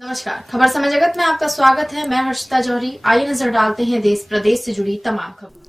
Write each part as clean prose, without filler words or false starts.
नमस्कार, खबर समय जगत में आपका स्वागत है। मैं हर्षिता जौहरी। आइए नजर डालते हैं देश प्रदेश से जुड़ी तमाम खबरों।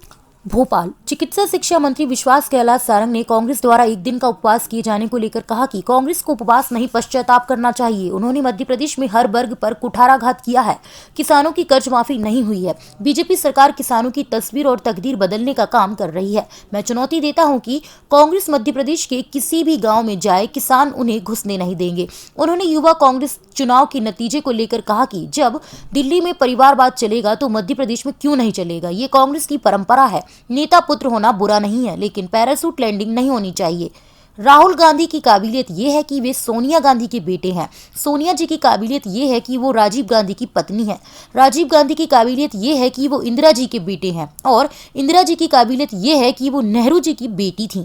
भोपाल। चिकित्सा शिक्षा मंत्री विश्वास कैलाश सारंग ने कांग्रेस द्वारा एक दिन का उपवास किए जाने को लेकर कहा कि कांग्रेस को उपवास नहीं पश्चाताप करना चाहिए। उन्होंने मध्य प्रदेश में हर वर्ग पर कुठाराघात किया है। किसानों की कर्ज माफी नहीं हुई है। बीजेपी सरकार किसानों की तस्वीर और तकदीर बदलने का काम कर रही है। मैं चुनौती देता हूं कि कांग्रेस मध्य प्रदेश के किसी भी गाँव में जाए, किसान उन्हें घुसने नहीं देंगे। उन्होंने युवा कांग्रेस चुनाव के नतीजे को लेकर कहा कि जब दिल्ली में परिवारवाद चलेगा तो मध्य प्रदेश में क्यों नहीं चलेगा। ये कांग्रेस की परंपरा है। नेता पुत्र होना बुरा नहीं है, लेकिन पैरासूट लैंडिंग नहीं होनी चाहिए। राहुल गांधी की काबिलियत ये है कि वे सोनिया गांधी के बेटे हैं। सोनिया जी की काबिलियत ये है कि वो राजीव गांधी की पत्नी है। राजीव गांधी की काबिलियत ये है कि वो इंदिरा जी के बेटे हैं, और इंदिरा जी की काबिलियत ये है कि वो नेहरू जी की बेटी थी।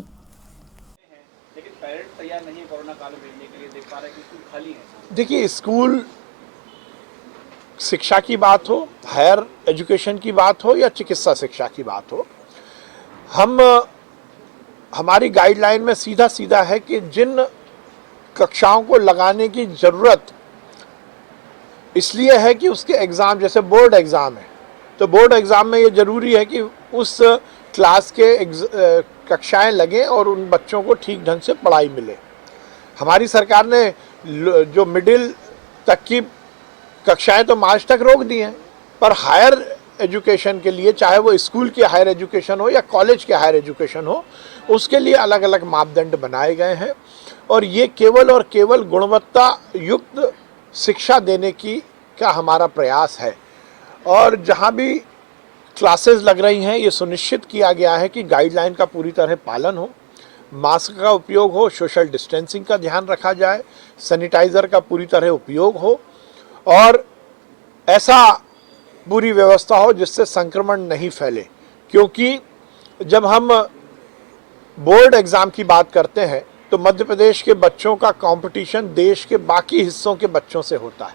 लेकिन पेरेंट्स तैयार नहीं है कोरोना काल भेजने के लिए। देख पा रहे हैं कि स्कूल खाली है। देखिए, स्कूल शिक्षा की बात हो, हायर एजुकेशन की बात हो या चिकित्सा शिक्षा की बात हो, हमारी गाइडलाइन में सीधा सीधा है कि जिन कक्षाओं को लगाने की ज़रूरत इसलिए है कि उसके एग्ज़ाम, जैसे बोर्ड एग्ज़ाम है, तो बोर्ड एग्ज़ाम में ये ज़रूरी है कि उस क्लास के कक्षाएं लगें और उन बच्चों को ठीक ढंग से पढ़ाई मिले। हमारी सरकार ने जो मिडिल तक की कक्षाएं तो मार्च तक रोक दी हैं, पर हायर एजुकेशन के लिए, चाहे वो स्कूल की हायर एजुकेशन हो या कॉलेज की हायर एजुकेशन हो, उसके लिए अलग अलग मापदंड बनाए गए हैं। और ये केवल और केवल गुणवत्ता युक्त शिक्षा देने का हमारा प्रयास है। और जहाँ भी क्लासेस लग रही हैं, ये सुनिश्चित किया गया है कि गाइडलाइन का पूरी तरह पालन हो, मास्क का उपयोग हो, सोशल डिस्टेंसिंग का ध्यान रखा जाए, सैनिटाइज़र का पूरी तरह उपयोग हो और ऐसा पूरी व्यवस्था हो जिससे संक्रमण नहीं फैले। क्योंकि जब हम बोर्ड एग्ज़ाम की बात करते हैं तो मध्य प्रदेश के बच्चों का कंपटीशन देश के बाकी हिस्सों के बच्चों से होता है,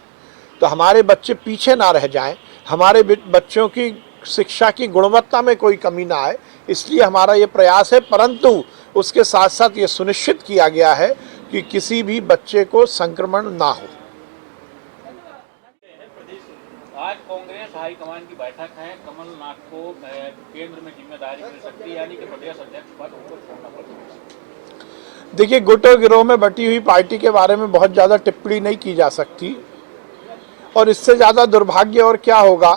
तो हमारे बच्चे पीछे ना रह जाएं, हमारे बच्चों की शिक्षा की गुणवत्ता में कोई कमी ना आए, इसलिए हमारा ये प्रयास है। परंतु उसके साथ साथ ये सुनिश्चित किया गया है कि किसी भी बच्चे को संक्रमण ना हो। आज कांग्रेस हाईकमान की बैठक है। कमलनाथ को केंद्र में जिम्मेदारी मिल सकती है, यानी कि प्रदेश अध्यक्ष पद उनको छोड़ना पड़ सकता है। देखिए, गुट और गिरोह में बटी हुई पार्टी के बारे में बहुत ज़्यादा टिप्पणी नहीं की जा सकती, और इससे ज़्यादा दुर्भाग्य और क्या होगा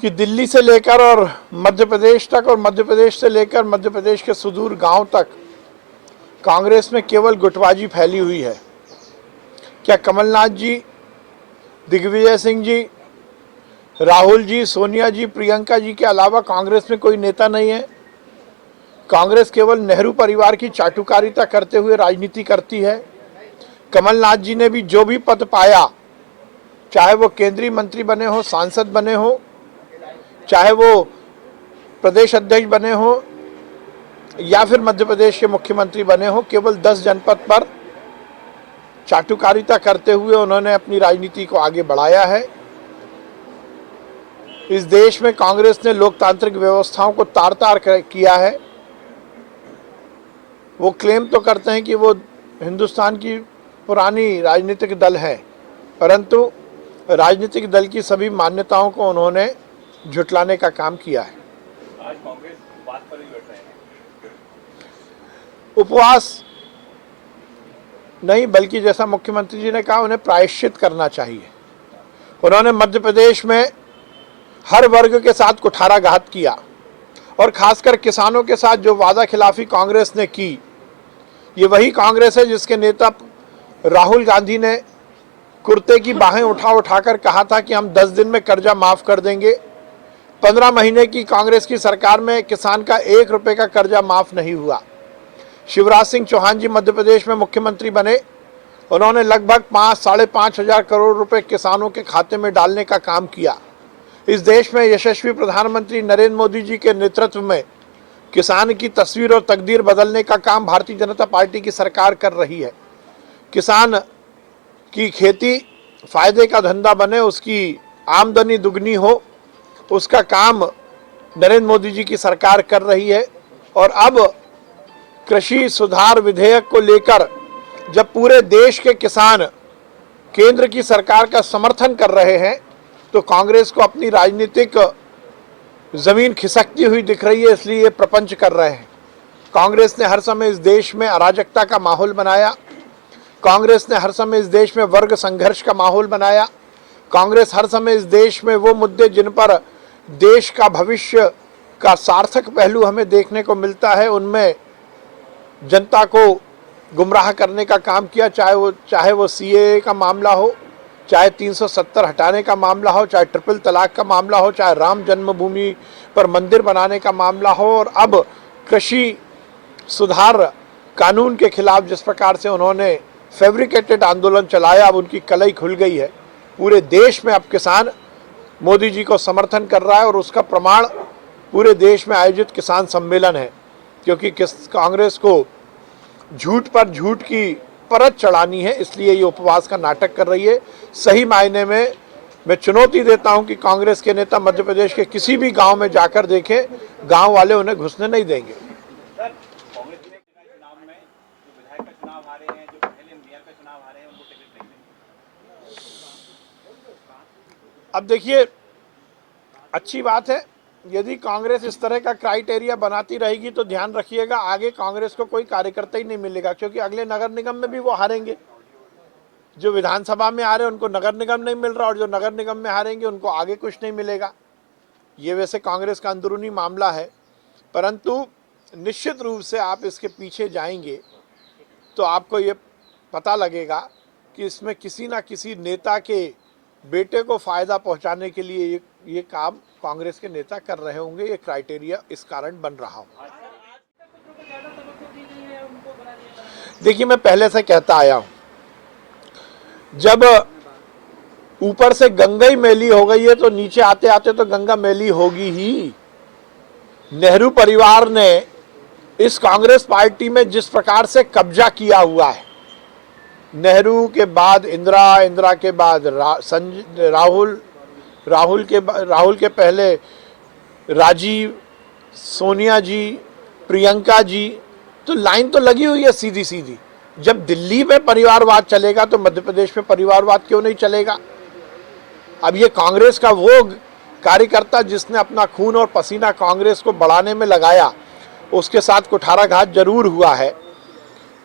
कि दिल्ली से लेकर और मध्य प्रदेश तक, और मध्य प्रदेश से लेकर मध्य प्रदेश के सुदूर गांव तक कांग्रेस में केवल गुटबाजी फैली हुई है। क्या कमलनाथ जी, दिग्विजय सिंह जी, राहुल जी, सोनिया जी, प्रियंका जी के अलावा कांग्रेस में कोई नेता नहीं है? कांग्रेस केवल नेहरू परिवार की चाटुकारिता करते हुए राजनीति करती है। कमलनाथ जी ने भी जो भी पद पाया, चाहे वो केंद्रीय मंत्री बने हो, सांसद बने हो, चाहे वो प्रदेश अध्यक्ष बने हो या फिर मध्य प्रदेश के मुख्यमंत्री बने हो, केवल 10 जनपद पर चाटुकारिता करते हुए उन्होंने अपनी राजनीति को आगे बढ़ाया है। इस देश में कांग्रेस ने लोकतांत्रिक व्यवस्थाओं को तार तार किया है। वो क्लेम तो करते हैं कि वो हिंदुस्तान की पुरानी राजनीतिक दल है, परंतु राजनीतिक दल की सभी मान्यताओं को उन्होंने झुटलाने का काम किया है। आज कांग्रेस बात पर ही बैठ रहे हैं। उपवास नहीं, बल्कि जैसा मुख्यमंत्री जी ने कहा, उन्हें प्रायश्चित करना चाहिए। उन्होंने मध्य प्रदेश में हर वर्ग के साथ कुठाराघात किया, और खासकर किसानों के साथ जो वादा खिलाफी कांग्रेस ने की, ये वही कांग्रेस है जिसके नेता राहुल गांधी ने कुर्ते की बाहें उठाकर कहा था कि हम 10 दिन में कर्जा माफ कर देंगे। 15 महीने की कांग्रेस की सरकार में किसान का 1 रुपये का कर्जा माफ नहीं हुआ। शिवराज सिंह चौहान जी मध्य प्रदेश में मुख्यमंत्री बने, उन्होंने लगभग 5-साढ़े 5 हजार करोड़ रुपए किसानों के खाते में डालने का काम किया। इस देश में यशस्वी प्रधानमंत्री नरेंद्र मोदी जी के नेतृत्व में किसान की तस्वीर और तकदीर बदलने का काम भारतीय जनता पार्टी की सरकार कर रही है। किसान की खेती फायदे का धंधा बने, उसकी आमदनी दुगनी हो, उसका काम नरेंद्र मोदी जी की सरकार कर रही है। और अब कृषि सुधार विधेयक को लेकर जब पूरे देश के किसान केंद्र की सरकार का समर्थन कर रहे हैं तो कांग्रेस को अपनी राजनीतिक जमीन खिसकती हुई दिख रही है, इसलिए ये प्रपंच कर रहे हैं। कांग्रेस ने हर समय इस देश में अराजकता का माहौल बनाया, कांग्रेस ने हर समय इस देश में वर्ग संघर्ष का माहौल बनाया, कांग्रेस हर समय इस देश में वो मुद्दे जिन पर देश का भविष्य का सार्थक पहलू हमें देखने को मिलता है उनमें जनता को गुमराह करने का काम किया, चाहे वो सीएए का मामला हो, चाहे 370 हटाने का मामला हो, चाहे ट्रिपल तलाक का मामला हो, चाहे राम जन्मभूमि पर मंदिर बनाने का मामला हो, और अब कृषि सुधार कानून के खिलाफ जिस प्रकार से उन्होंने फैब्रिकेटेड आंदोलन चलाया, अब उनकी कलई खुल गई है। पूरे देश में अब किसान मोदी जी को समर्थन कर रहा है और उसका प्रमाण पूरे देश में आयोजित किसान सम्मेलन है, क्योंकि कांग्रेस को झूठ पर झूठ की परत चढ़ानी है, इसलिए ये उपवास का नाटक कर रही है। सही मायने में मैं चुनौती देता हूं कि कांग्रेस के नेता मध्य प्रदेश के किसी भी गांव में जाकर देखें, गांव वाले उन्हें घुसने नहीं देंगे। सर, कांग्रेस ने चुनाव में जो विधायक का चुनाव हारे हैं, जो पहले मेयर का चुनाव हारे हैं, उनको टिकट नहीं देंगे। अब देखिए, अच्छी बात है, यदि कांग्रेस इस तरह का क्राइटेरिया बनाती रहेगी तो ध्यान रखिएगा आगे कांग्रेस को कोई कार्यकर्ता ही नहीं मिलेगा, क्योंकि अगले नगर निगम में भी वो हारेंगे। जो विधानसभा में आ रहे हैं उनको नगर निगम नहीं मिल रहा, और जो नगर निगम में हारेंगे उनको आगे कुछ नहीं मिलेगा। ये वैसे कांग्रेस का अंदरूनी मामला है, परंतु निश्चित रूप से आप इसके पीछे जाएंगे तो आपको ये पता लगेगा कि इसमें किसी ना किसी नेता के बेटे को फायदा पहुंचाने के लिए ये काम कांग्रेस के नेता कर रहे होंगे। ये क्राइटेरिया इस कारण बन रहा हो। देखिए, मैं पहले से कहता आया हूं, जब ऊपर से गंगा ही मैली हो गई है तो नीचे आते आते तो गंगा मैली होगी ही। नेहरू परिवार ने इस कांग्रेस पार्टी में जिस प्रकार से कब्जा किया हुआ है, नेहरू के बाद इंदिरा के बाद राहुल के पहले राजीव, सोनिया जी, प्रियंका जी, तो लाइन तो लगी हुई है सीधी सीधी। जब दिल्ली में परिवारवाद चलेगा तो मध्य प्रदेश में परिवारवाद क्यों नहीं चलेगा? अब ये कांग्रेस का वो कार्यकर्ता जिसने अपना खून और पसीना कांग्रेस को बढ़ाने में लगाया, उसके साथ कुठाराघात जरूर हुआ है,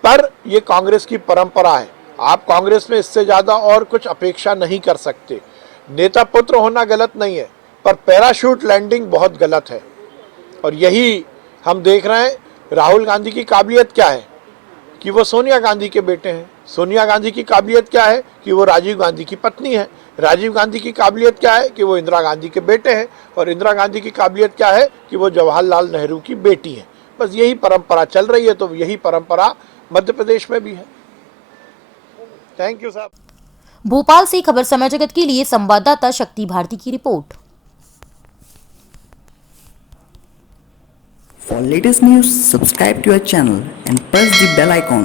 पर ये कांग्रेस की परंपरा है। आप कांग्रेस में इससे ज्यादा और कुछ अपेक्षा नहीं कर सकते। नेता पुत्र होना गलत नहीं है, पर पैराशूट लैंडिंग बहुत गलत है, और यही हम देख रहे हैं। राहुल गांधी की काबिलियत क्या है कि वो सोनिया गांधी के बेटे हैं। सोनिया गांधी की काबिलियत क्या है कि वो राजीव गांधी की पत्नी है। राजीव गांधी की काबिलियत क्या है कि वो इंदिरा गांधी के बेटे हैं, और इंदिरा गांधी की काबिलियत क्या है कि वो जवाहरलाल नेहरू की बेटी है। बस यही परंपरा चल रही है, तो यही परंपरा मध्य प्रदेश में भी है। थैंक यू साहब। भोपाल से खबर समय जगत के लिए संवाददाता शक्ति भारती की report. For latest news, subscribe to our channel and press the bell icon.